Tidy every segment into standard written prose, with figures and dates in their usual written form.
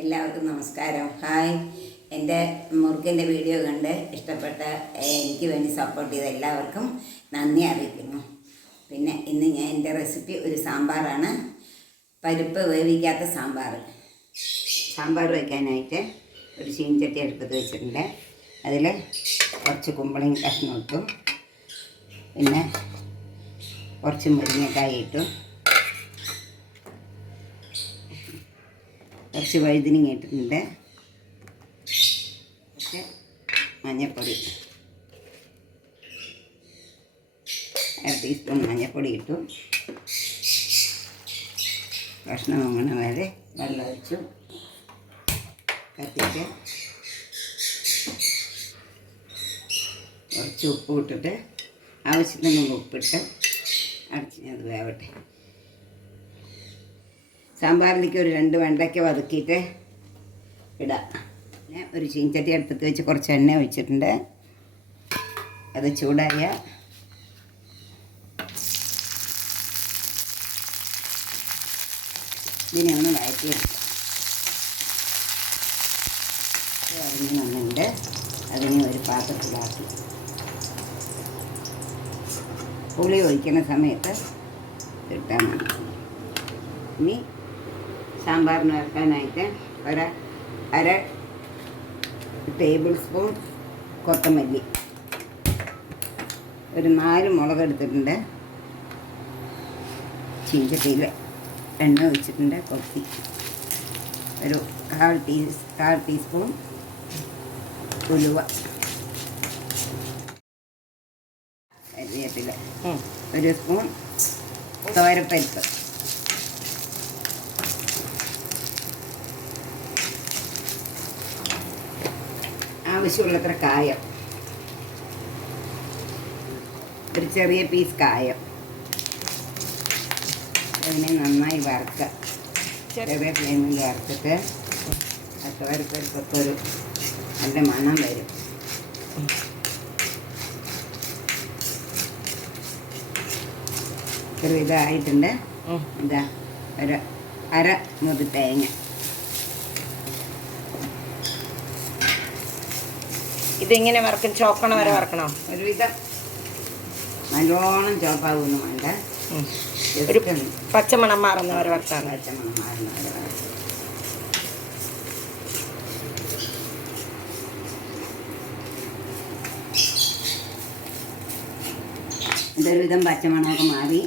എല്ലാവർക്കും നമസ്കാരം. ഹായ്. എൻ്റെ മുറുക്കിൻ്റെ വീഡിയോ കണ്ട് ഇഷ്ടപ്പെട്ട എനിക്ക് വേണ്ടി സപ്പോർട്ട് ചെയ്ത എല്ലാവർക്കും നന്ദി അറിയിക്കുന്നു. പിന്നെ ഇന്ന് ഞാൻ എൻ്റെ റെസിപ്പി ഒരു സാമ്പാറാണ്. പരിപ്പ് വേവിക്കാത്ത സാമ്പാർ. സാമ്പാർ വയ്ക്കാനായിട്ട് ഒരു ചീനച്ചട്ടി അടുപ്പത്ത് വെച്ചിട്ടുണ്ട്. അതിൽ കുറച്ച് കുമ്പളങ്ങ കഷ്ണം ഇട്ടു, പിന്നെ കുറച്ച് മുരിങ്ങക്കായ ഇട്ടു, കുറച്ച് വഴുതനങ്ങ ഇട്ടിട്ടുണ്ട്, കുറച്ച് മഞ്ഞൾപ്പൊടി, 1/2 ടീസ്പൂൺ മഞ്ഞൾപ്പൊടി ഇട്ടു. കഷ്ണം അങ്ങനെ വരെ വെള്ളം ഒഴിച്ചു കത്തിച്ച് കുറച്ച് ഉപ്പ് ഇട്ടിട്ട് ആവശ്യത്തിന് ഉപ്പിട്ട് അടച്ച് അത് വേവട്ടെ. സാമ്പാറിലേക്ക് ഒരു 2 വെണ്ടയ്ക്ക വതുക്കിയിട്ട് ഇടാം. പിന്നെ ഒരു ചീനച്ചട്ടി അടുപ്പത്ത് വെച്ച് കുറച്ച് എണ്ണ ഒഴിച്ചിട്ടുണ്ട്. അത് ചൂടായ ഇതിനെ ഒന്ന് വഴറ്റിയെടുക്കാം. അരിഞ്ഞ് വന്നിട്ട് അതിനെ ഒരു പാത്രത്തിലാക്കി പുളി ഒഴിക്കുന്ന സമയത്ത് ഇട്ടാൽ മതി. ഇനി സാമ്പാറിന് വെക്കാനായിട്ട് 1/2 ടേബിൾ സ്പൂൺ കൊത്തമല്ലി, ഒരു 4 മുളക് എടുത്തിട്ടുണ്ട്. ചീനച്ചട്ടിയിൽ എണ്ണ ഒഴിച്ചിട്ടുണ്ട്. കൊത്തി ഒരു 1/4 ടീസ്പൂൺ ഉലുവ, കരിവേപ്പില, 1 സ്പൂൺ തോരപ്പരിപ്പ്, ആവശ്യമുള്ളത്ര കായം, ഒരു ചെറിയ പീസ് കായം. അതിനെ നന്നായി വറുക്കുക. ചെറിയ ഫ്ലെയിമിൽ വറുത്തിട്ട് തോരപ്പരിപ്പൊക്കെ ഒരു നല്ല മണം വരും. ഒരു ഇതായിട്ടുണ്ട്. ഇതാ ഒരു 1/2 മുറി തേങ്ങ. ഇതിങ്ങനെ വറക്കും? ചോക്കണ വരെ വറക്കണോ? ഒരുവിധം നല്ലോണം ചോപ്പാകൊന്നും വേണ്ട. ഒരു പച്ചമണം മാറുന്ന വരെ വറുത്താണ്. പച്ചമണം മാറുന്ന വരെ വറുക്കും. ഇതൊരുവിധം പച്ചമണമൊക്കെ മാറി.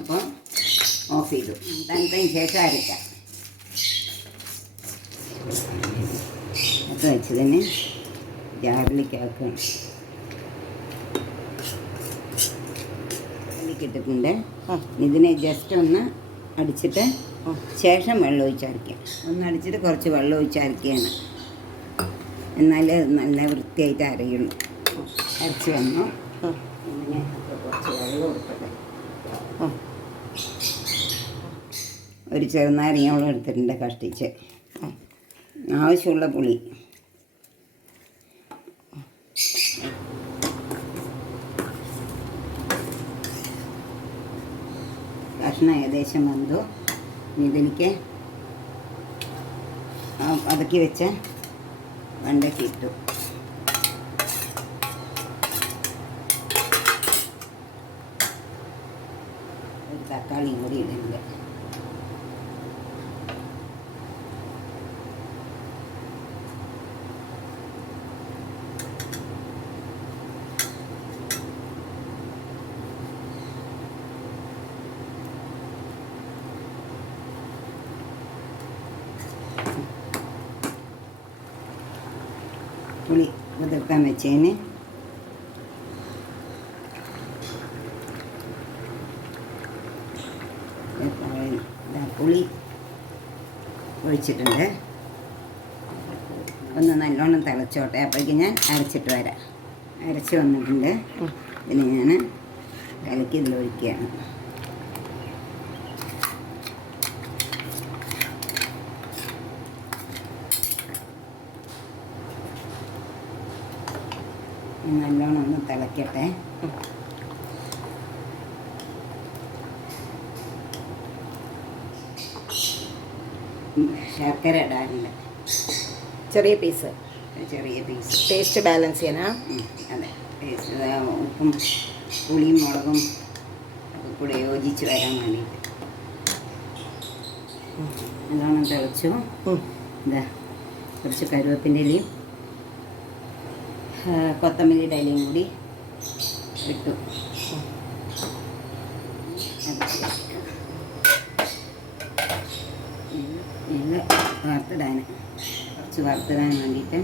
അപ്പോൾ ഓഫ് ചെയ്തു. തണുത്തതിന് ശേഷം അരയ്ക്കാം. ഒക്കെ വെച്ചതിന് ജാറിലേക്ക് ആക്കണം. ഇട്ടിട്ടുണ്ട്. ഇതിനെ ജസ്റ്റ് ഒന്ന് അടിച്ചിട്ട് ശേഷം വെള്ളം ഒഴിച്ചരയ്ക്കുക. ഒന്ന് അടിച്ചിട്ട് കുറച്ച് വെള്ളം ഒഴിച്ചരയ്ക്കുകയാണ്. എന്നാലേ നല്ല വൃത്തിയായിട്ട് അരയുള്ളൂ. അരച്ച് വന്നു. ഇങ്ങനെ കുറച്ച് വെള്ളം കൊടുക്കട്ടെ. ഒരു ചെറുനാരങ്ങയോളം എടുത്തിട്ടുണ്ട് കഷ്ടിച്ച്. ആവശ്യമുള്ള പുളി. കഷ്ണം ഏകദേശം വന്നു. ഇതിലേക്ക് അതൊക്കെ വെച്ച വെണ്ടയ്ക്ക ഇട്ടു. ഒരു തക്കാളിയും കൂടി ഇടുന്നുണ്ട്. പുളി കുതിർക്കാൻ വെച്ചതിന് പുളി ഒഴിച്ചിട്ടുണ്ട്. ഒന്ന് നല്ലോണം തിളച്ചോട്ടെ. അപ്പോഴേക്കും ഞാൻ അരച്ചിട്ട് വരാം. അരച്ച് വന്നിട്ടുണ്ട്. ഇതിന് ഞാൻ കലക്കി ഇതിലൊഴിക്കുകയാണ്. നല്ലോണം ഒന്ന് തിളക്കട്ടെ. ശർക്കര ഇടാറുണ്ട്, ചെറിയ പീസ്, ഒരു ചെറിയ പീസ്. ടേസ്റ്റ് ബാലൻസ് ചെയ്യാനാ. അതെ, ടേസ്റ്റ് ഉപ്പും പുളിയും മുളകും ഒക്കെ കൂടെ യോജിച്ച് വരാൻ വേണ്ടിയിട്ട്. നല്ലോണം തിളച്ചു. ഇതാ കുറച്ച് കരുവേപ്പിൻ്റെ ഇലയും കൊത്തമല്ലിയുടെ ഇലയും കൂടി ഇട്ടു. ഇത് വറുത്തിടാൻ, കുറച്ച് വറുത്തിടാൻ വേണ്ടിയിട്ട്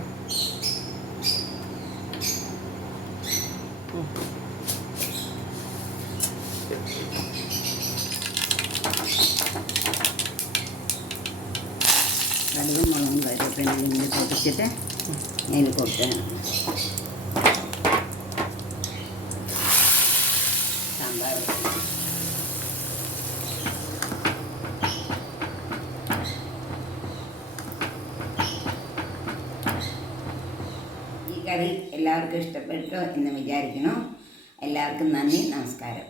കടുകും മുളകും കരുവേപ്പിലയും കൂടി പൊട്ടിച്ചിട്ട് അതിൽ കൊടുക്കണം. സാമ്പാർ ഈ കറി എല്ലാവർക്കും ഇഷ്ടപ്പെട്ടു എന്ന് വിചാരിക്കുന്നു. എല്ലാവർക്കും നന്ദി, നമസ്കാരം.